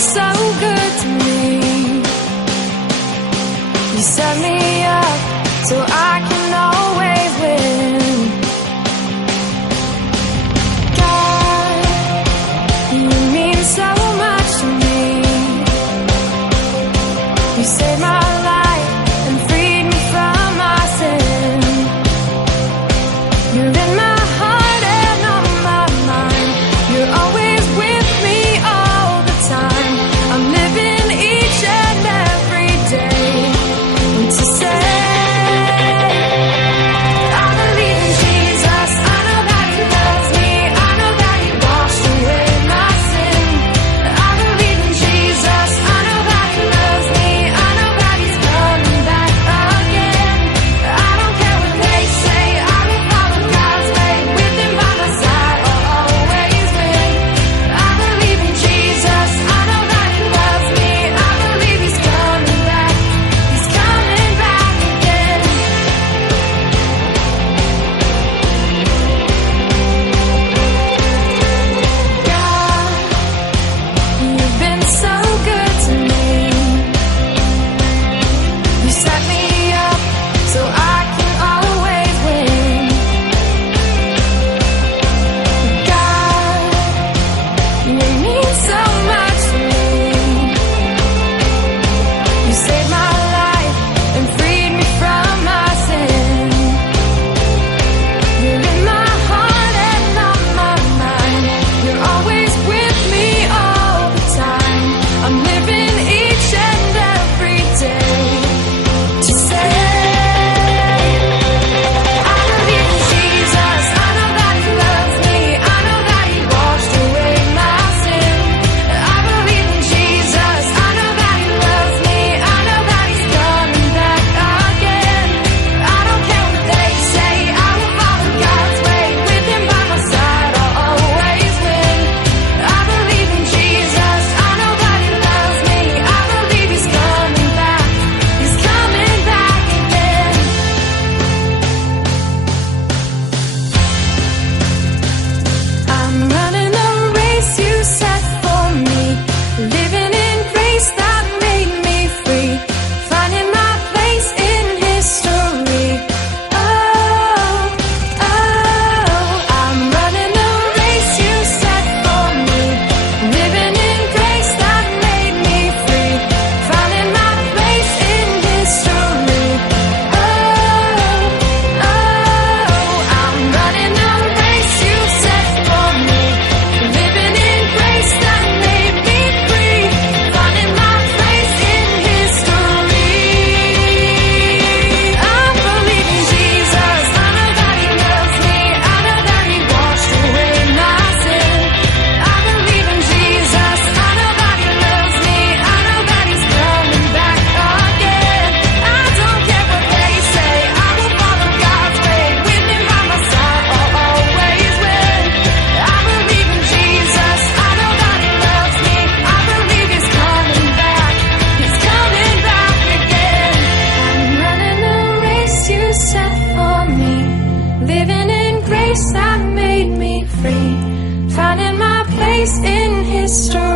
so good to me. You set me up so I can always win. God, you mean so much to me. You saved my life and freed me from my sin. You're in my heart and on my mind. You're always with me all the time. I'm living each and every day to say I believe in Jesus. I know that He loves me. I know that He washed away my sin. I believe in Jesus. I know that He loves me. I know that He's coming back again. I don't care what they say. I will follow God's way. With Him by my side, I'll always win. I believe in Jesus. I know that He loves me. I believe He's coming back. He's coming back again. God, you've been so good to me. You set me up so I can always win. God, you mean so much to me. You saved my life and freed me from my sin. You're in my heart and on my mind. You're always with me all the time. I'm living each and every day to say I believe in Jesus. I know that He loves me. I know that He washed away my sin. I believe in Jesus. I know that He loves me. I know that He's coming back again. I don't care what they say. I will follow God's way. With Him by my side, I'll always win. I believe in Jesus. I know that He loves me. I believe He's coming back. He's coming back again. I'm running the race you set for me, living in grace that made me free, finding my place in history. Oh, I'm running the race you set for me, living in grace that made me free, finding my place in history. I'm running the race you set for me, living in grace that made me free, finding my place in history. I believe in Jesus. I know that He loves me. I know that He washed away my sin. I believe in Jesus. I know that He loves me. I know that He's coming back again. I don't care what they say. I will follow God's way. With Him by my side, I'll always win. I believe in Jesus. I know that He loves me. I believe He's coming back. He's coming back again. I'm running the race you set for me, living in grace that made me free, finding my place in history.